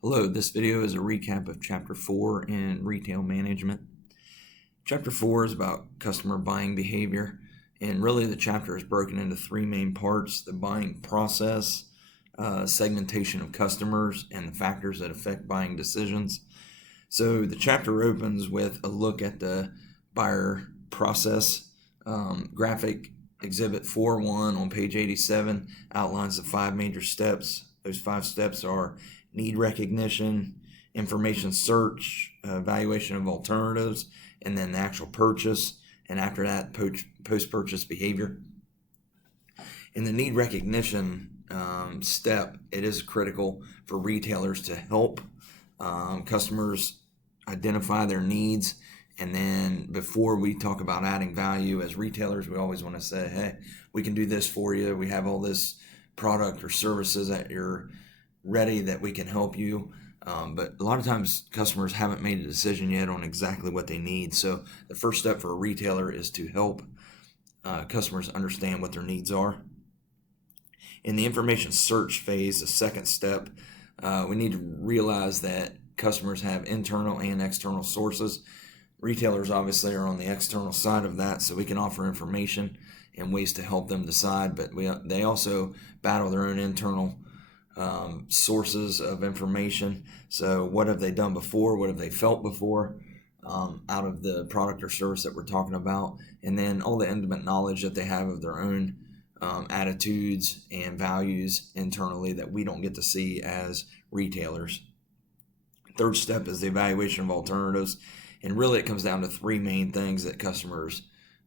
Hello, this video is a recap of Chapter 4 in Retail Management. Chapter 4 is about customer buying behavior, and really the chapter is broken into three main parts: the buying process, segmentation of customers, and the factors that affect buying decisions. So the chapter opens with a look at the buyer process. Graphic Exhibit 4.1 on page 87 outlines the five major steps. Those five steps are need recognition, information search, evaluation of alternatives, and then the actual purchase, and after that, post-purchase behavior. In the need recognition step, it is critical for retailers to help customers identify their needs. And then before we talk about adding value as retailers, we always want to say, hey, we can do this for you. We have all this product or services that you're ready that we can help you. But a lot of times customers haven't made a decision yet on exactly what they need. So the first step for a retailer is to help customers understand what their needs are. In the information search phase, the second step, we need to realize that customers have internal and external sources. Retailers obviously are on the external side of that, so we can offer information and ways to help them decide, but they also battle their own internal sources of information. So what have they done before? What have they felt before out of the product or service that we're talking about? And then all the intimate knowledge that they have of their own attitudes and values internally that we don't get to see as retailers. Third step is the evaluation of alternatives. And really it comes down to three main things that customers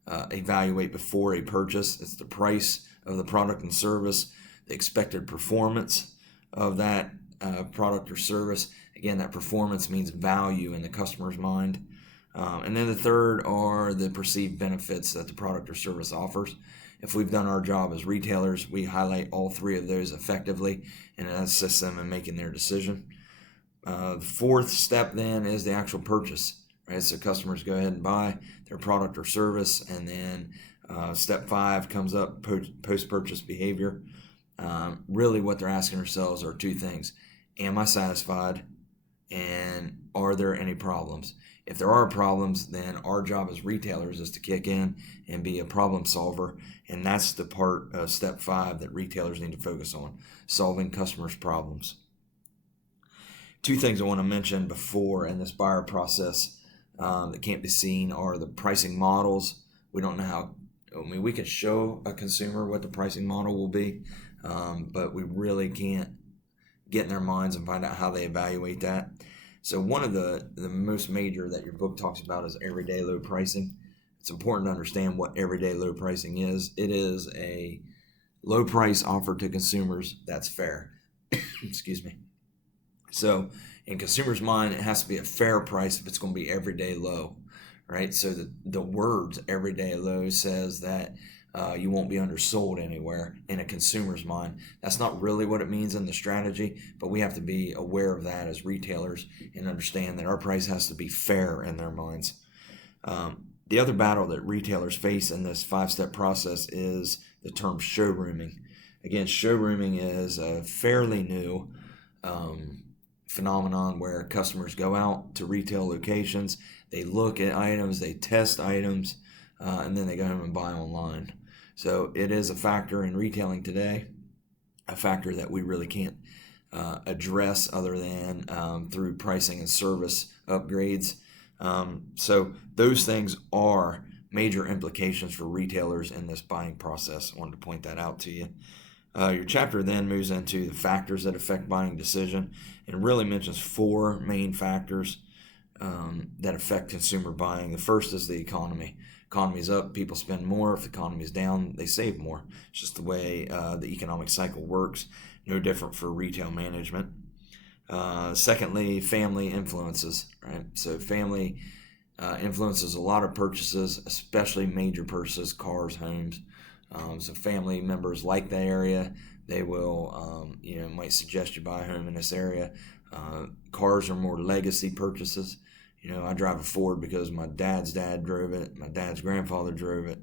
evaluate before a purchase. It's the price of the product and service, the expected performance of that product or service. Again, that performance means value in the customer's mind. And then the third are the perceived benefits that the product or service offers. If we've done our job as retailers, we highlight all three of those effectively and it assists them in making their decision. The fourth step then is the actual purchase. Right, so customers go ahead and buy their product or service, and then step 5 comes up, post-purchase behavior. Really what they're asking themselves are two things. Am I satisfied? And are there any problems? If there are problems, then our job as retailers is to kick in and be a problem solver, and that's the part of step 5 that retailers need to focus on, solving customers' problems. Two things I want to mention before in this buyer process that can't be seen are the pricing models. We don't know how, we can show a consumer what the pricing model will be, but we really can't get in their minds and find out how they evaluate that. So one of the most major that your book talks about is everyday low pricing. It's important to understand what everyday low pricing is. It is a low price offered to consumers that's fair. Excuse me. So in consumers' mind, it has to be a fair price if it's going to be everyday low, right? So the words everyday low says that you won't be undersold anywhere in a consumer's mind. That's not really what it means in the strategy, but we have to be aware of that as retailers and understand that our price has to be fair in their minds. The other battle that retailers face in this 5-step process is the term showrooming. Again, showrooming is a fairly new phenomenon where customers go out to retail locations, they look at items, they test items, and then they go home and buy online. So it is a factor in retailing today, a factor that we really can't address other than through pricing and service upgrades. So those things are major implications for retailers in this buying process. I wanted to point that out to you. Your chapter then moves into the factors that affect buying decision and really mentions 4 main factors that affect consumer buying. The first is the economy. Economy's up, people spend more. If the economy's down, they save more. It's just the way the economic cycle works. No different for retail management. Secondly, family influences, right? So family influences a lot of purchases, especially major purchases, cars, homes. So family members like the area, they will, might suggest you buy a home in this area. Cars are more legacy purchases. I drive a Ford because my dad's dad drove it, my dad's grandfather drove it,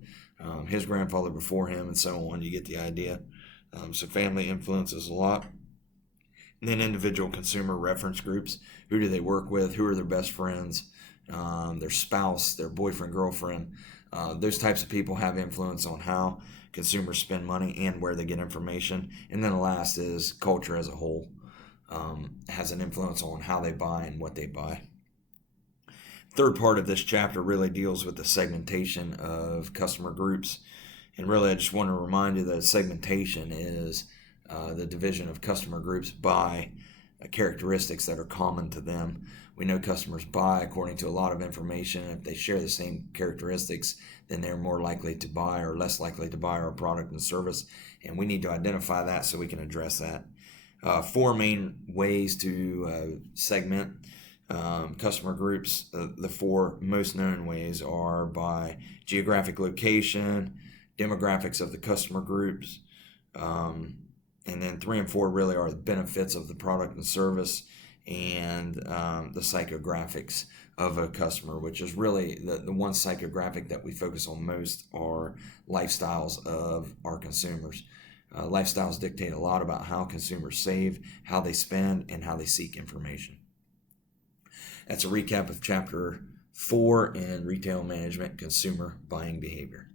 his grandfather before him, and so on. You get the idea. So family influences a lot. And then individual consumer reference groups. Who do they work with? Who are their best friends? Their spouse, their boyfriend, girlfriend. Those types of people have influence on how consumers spend money and where they get information. And then the last is culture as a whole. Has an influence on how they buy and what they buy. Third part of this chapter really deals with the segmentation of customer groups. And really, I just want to remind you that segmentation is the division of customer groups by characteristics that are common to them. We know customers buy according to a lot of information. If they share the same characteristics, then they're more likely to buy or less likely to buy our product and service. And we need to identify that so we can address that. Four main ways to segment customer groups. The four most known ways are by geographic location, demographics of the customer groups, and then 3 and 4 really are the benefits of the product and service, and the psychographics of a customer, which is really the one psychographic that we focus on most are lifestyles of our consumers. Lifestyles dictate a lot about how consumers save, how they spend, and how they seek information. That's a recap of Chapter 4 in Retail Management, Consumer Buying Behavior.